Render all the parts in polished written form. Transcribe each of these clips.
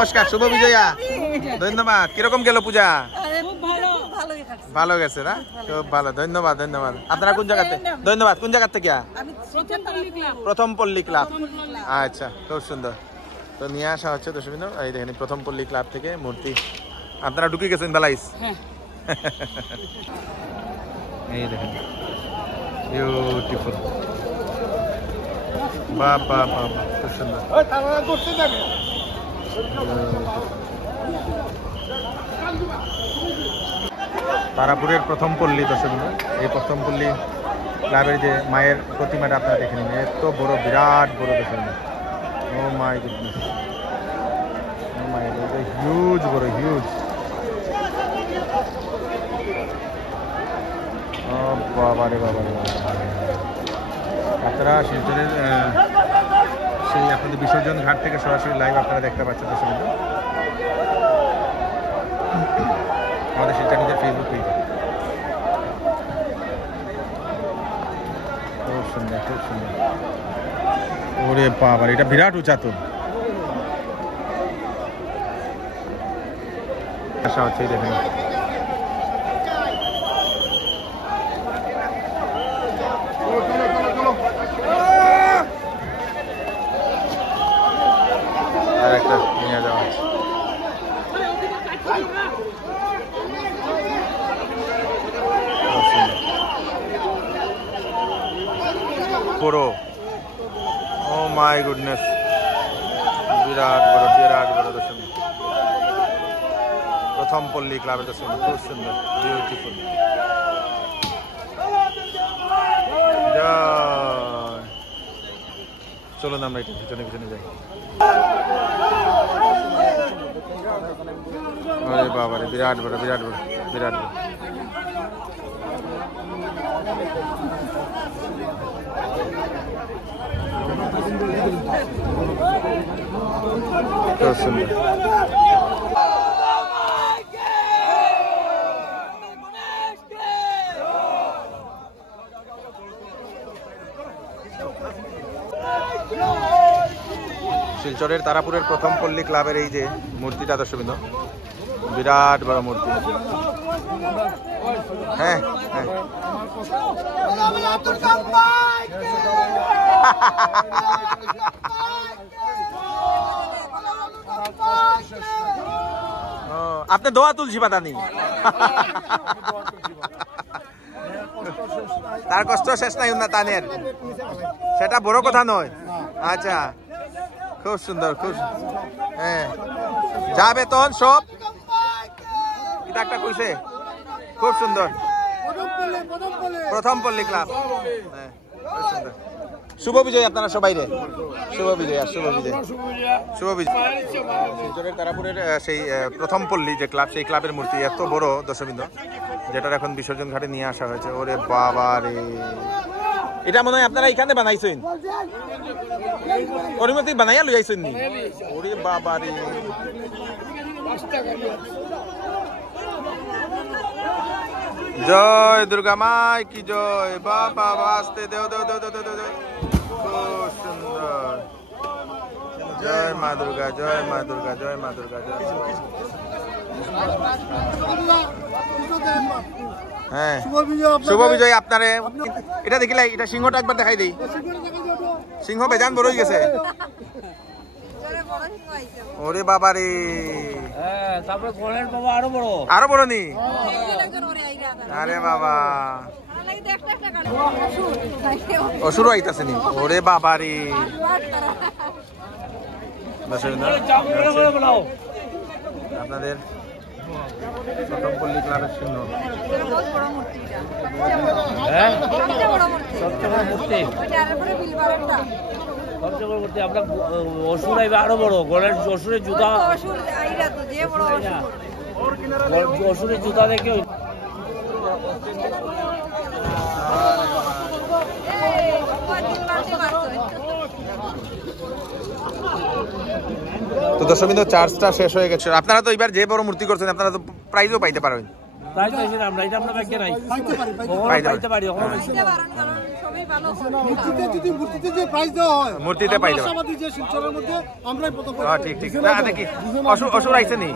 নমস্কার, শুভ বিজয়া। ধন্যবাদ। কিরকম গেল পূজা? ভালো গেছে না? খুব ভালো, ধন্যবাদ ধন্যবাদ। আপনারা কোন জায়গাতে? ধন্যবাদ। কোন জায়গা থেকে? প্রথম পল্লী ক্লাব। আচ্ছা, খুব সুন্দর। তো নিয়ে আসা হচ্ছে দর্শকবৃন্দ, এই দেখেন প্রথম পল্লী ক্লাব থেকে মূর্তি। আপনারা ঢুকে গেছেন বেলাইস? এই দেখেন বিউটিফুল, বাবা বাবা, খুব সুন্দর। তারাপুরের প্রথম পল্লী দর্শকবৃন্দ, এই প্রথম পল্লী ক্লাবের যে মায়ের প্রতিমাটা আপনারা দেখে নিন, এত বড়, বিরাট বড় দর্শকবৃন্দ। Oh my goodness, oh my God, huge বড়, হিউজ। ও বাবা রে বাবা রে বাবা। আপনারা শিলচরের সেই আপনাদের বিসর্জন ঘাট থেকে সরাসরি লাইভ আপনারা দেখতে পাচ্ছেন দর্শকবৃন্দ, আমাদের শিলচর নিজের ফেসবুক পেজে। খুব সুন্দর, খুব সুন্দর। ওরে বাবা, এটা বিরাট উঁচা তো। আশা হচ্ছে দেখেন, আর একটা নিয়ে যাওয়া হচ্ছে। বড়, ও মাই গুডনেস, বিরাট বড়, বিরাট বড় দর্শন। প্রথম পল্লী ক্লাবের দর্শন, খুব সুন্দর, বিউটিফুল। চলুন আমরা এটা পিছনে পিছনে যাই। আরে বাবা রে, বিরাট বড়, বিরাট বড়, বিরাট বড়। খুব সুন্দর। শিলচরের তারাপুরের প্রথম পল্লী ক্লাবের এই যে মূর্তিটা দর্শকবৃন্দ, বিরাট বড় মূর্তি। হ্যাঁ হ্যাঁ, আপনি দোয়া তুলসী পাতা নেই, তার কষ্ট শেষ নাই না তানের, সেটা বড় কথা নয়। আচ্ছা, খুব সুন্দর, খুব, হ্যাঁ, যা বেতন সব এটা একটা কইছে, খুব সুন্দর। প্রথম পল্লী ক্লাব, হ্যাঁ, খুব সুন্দর। শুভ বিজয় আপনারা সবাই রে, শুভ বিজয়, শুভ বিজয়, শুভ বিজয়। শিলচরের তারাপুরের সেই প্রথম পল্লী যে ক্লাব, সেই ক্লাবের মূর্তি এত বড় দর্শকবৃন্দ, যেটার এখন বিসর্জন ঘাটে নিয়ে আসা হয়েছে। ওরে বাবা রে, এটা মনে হয় আপনারা এখানে বানাইছেন, পরিমতি বানাইয়া লই আইছেন নি? ওরে বাবা রে, জয় দুর্গা মাই কি জয়, বাবা বাস্তে দেও দেও দেও দেও দেও দেও। খুব সুন্দর, জয় মা দুর্গা, জয় মা দুর্গা, জয় মা দুর্গা, জয়। হ্যাঁ, শুভ বিজয় আপনারে। এটা দেখিলাই, এটা সিংহটা একবার দেখাই দেই। সিংহ বেজান বড় হয়ে গেছে। ওরে বাবা রে, আরো বড় নি? আরে বাবা, অসুর আইতাছে নি? ওরে বাবা রে, আপনাদের প্রথম পল্লী ক্লাবের সিংহ। আমরা অসুর আইবে আরো বড়, গলার অসুরের জুতা, অসুরের জুতা দেখে। তো দর্শকবৃন্দ, চার্জটা শেষ হয়ে গেছে। আপনারা তো এবার যে বড় মূর্তি করছেন, আপনারা তো প্রাইজও পাইতে পারবেন। প্রাইজ পাইছি না আমরা, এটা আমরা ব্যাংকে নাই, পাইতে পারি, পাইতে কখনো পাইতে পাইতে পারি, কখনো পাইছি না। মূর্তিতে যদি মূর্তিতে যে প্রাইজ দেওয়া হয়, মূর্তিতে পাইতে পারি। আশাবাদী যে শিলচরের মধ্যে আমরাই প্রথম হ্যাঁ ঠিক ঠিক। না দেখি অসুর আইছে নি?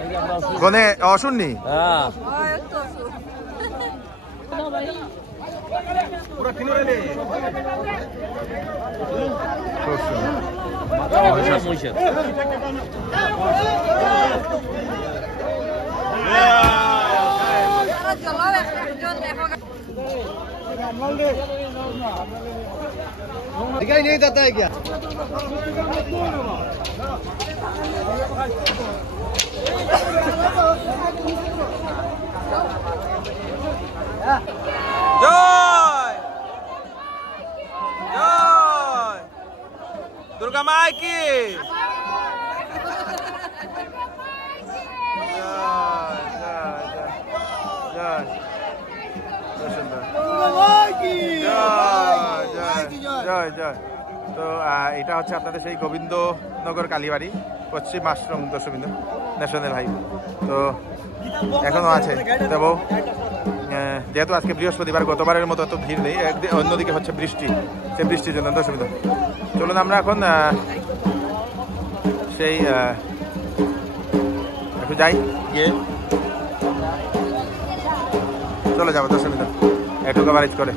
এই যে আমরা অসুর। গনে অসুর নি? হ্যাঁ খুব সুন্দর। মহিষের दिखाई नहीं देता है क्या? জয় জয় দুর্গা মাই কি জয় খুব সুন্দর। জয় জয়। তো এটা হচ্ছে আপনাদের সেই গোবিন্দনগর কালীবাড়ি, পশ্চিম আশ্রম দশবিন্দু ন্যাশনাল হাইওয়ে। তো এখনো আছে তবু যেহেতু আজকে বৃহস্পতিবার, গতবারের মতো এত ভিড় নেই, অন্যদিকে হচ্ছে বৃষ্টি, সেই বৃষ্টির জন্য দশবিন্দু। চলুন আমরা এখন সেই একটু যাই, গিয়ে চলে যাবো দশবিন্দু একটু কভারেজ করে।